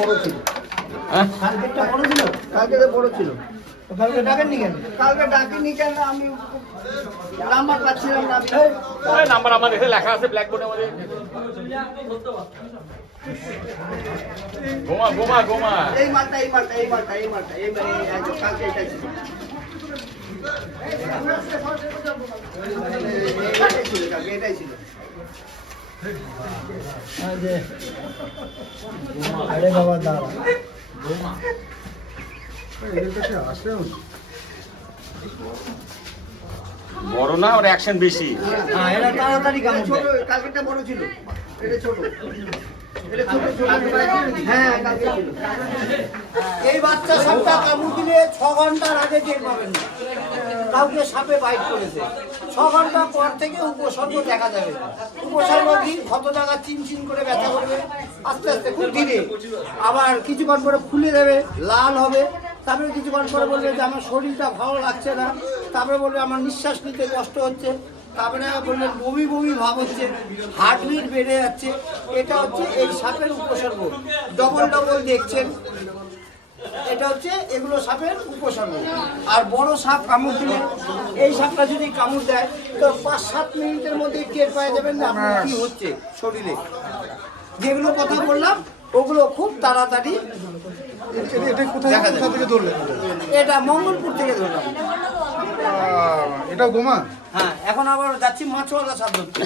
বড় ছিল, কালকে বড় ছিল। কালকে ডাকেননি কেন? কালকে ডাকেননি কেন? আমি নাম্বার পাচ্ছিলাম না। নাম্বার আমার এখানে লেখা আছে ব্ল্যাকবোর্ডে আমাদের। গোমা গোমা গোমা এই মালটা এই মালটা এই মালটা এই মালটা এই কালকে এটা ছিল। এটাই ছিল। আরে বাবা দাঁড়া, বড় না, ওর অ্যাকশন বেশি। এটা তাড়াতাড়ি কামড় ছোট, কালকেটা বড় ছিল, এটা ছোট। এই বাচ্চা সাপটা কামড় দিলে 6 ঘন্টার আগে টের পাবেন না। কাউকে সাপে বাইট করেছে 6 ঘন্টা পর থেকে উপসর্গ দেখা যাবে। উপসর্গ কি? ক্ষত জায়গা চিনচিন করে ব্যথা করবে, আস্তে আস্তে খুব ধীরে, আবার কিছুক্ষণ পরে ফুলে দেবে, লাল হবে, তারপরে কিছুক্ষণ পরে বলবে যে আমার শরীরটা ভালো লাগছে না, তারপরে বলবে আমার নিঃশ্বাস নিতে কষ্ট হচ্ছে, তারপরে বললেন বমি বমি ভাব হচ্ছে, হার্টবিট বেড়ে যাচ্ছে। এটা হচ্ছে এই সাপের উপসর্গ। ডবল ডবল দেখছেন, এটা হচ্ছে এগুলো সাপের উপসর্গ। আর বড় সাপ কামড় দিলে, এই সাপটা যদি কামড় দেয় তো 5-7 মিনিটের মধ্যে টের পেয়ে যাবেন না আপনার কি হচ্ছে শরীরে। যেগুলো কথা বললাম ওগুলো খুব তাড়াতাড়ি দেখা যাবে। এটা মঙ্গলপুর থেকে ধরলাম। এটাও গোমা? হ্যাঁ, এখন আবার যাচ্ছি মাছওয়ালা সাপ ধরতে।